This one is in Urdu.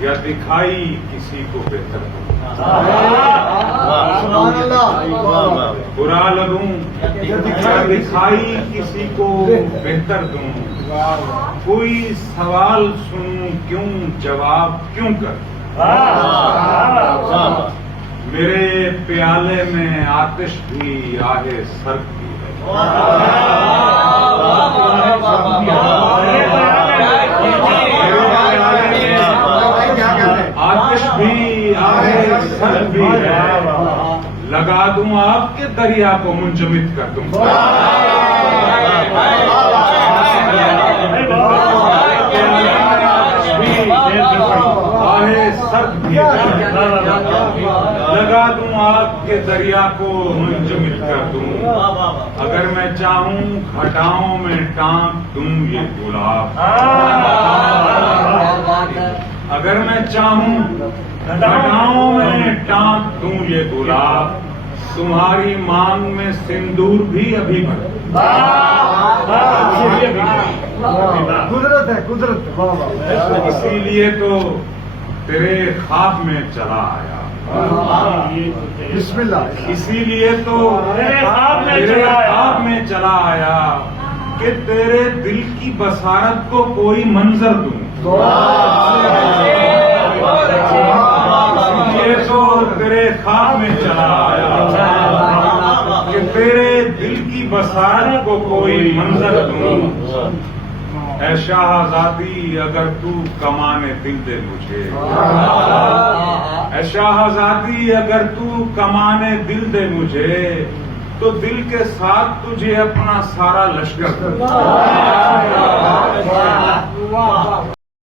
یا دکھائی کسی کو بہتر دوں، برا لگوں یا دکھائی کسی کو بہتر دوں، کوئی سوال سنوں کیوں جواب کیوں کر، میرے پیالے میں آتش بھی آہ سرد بھی ہے، آتش بھی آہ سرد بھی ہے، لگا دوں آپ کے دریا کو منجمد کر دوں، سرد بھی لگا دوں آپ کے دریا کو منجمد کر دوں، اگر میں چاہوں گھٹاؤں میں ٹانک دوں یہ گلاب، اگر میں چاہوں گھٹاؤں میں ٹانک دوں یہ گلاب، تمہاری مانگ میں سندور بھی ابھی بھر، قدرت ہے قدرت، اسی لیے تو تیرے خواب میں چلا آیا، بسم اللہ، اسی لیے تو تیرے خواب میں چلا آیا کہ تیرے دل کی بصارت کو کوئی منظر دوں، یہ تو تیرے خواب میں چلا آیا کہ تیرے دل کی بصارت کو کوئی منظر دوں، اے شاہزادی اگر تو کمانے دل دے مجھے، اے شاہزادی اگر تو کمانے دل دے مجھے، تو دل کے ساتھ تجھے اپنا سارا لشکر دوں،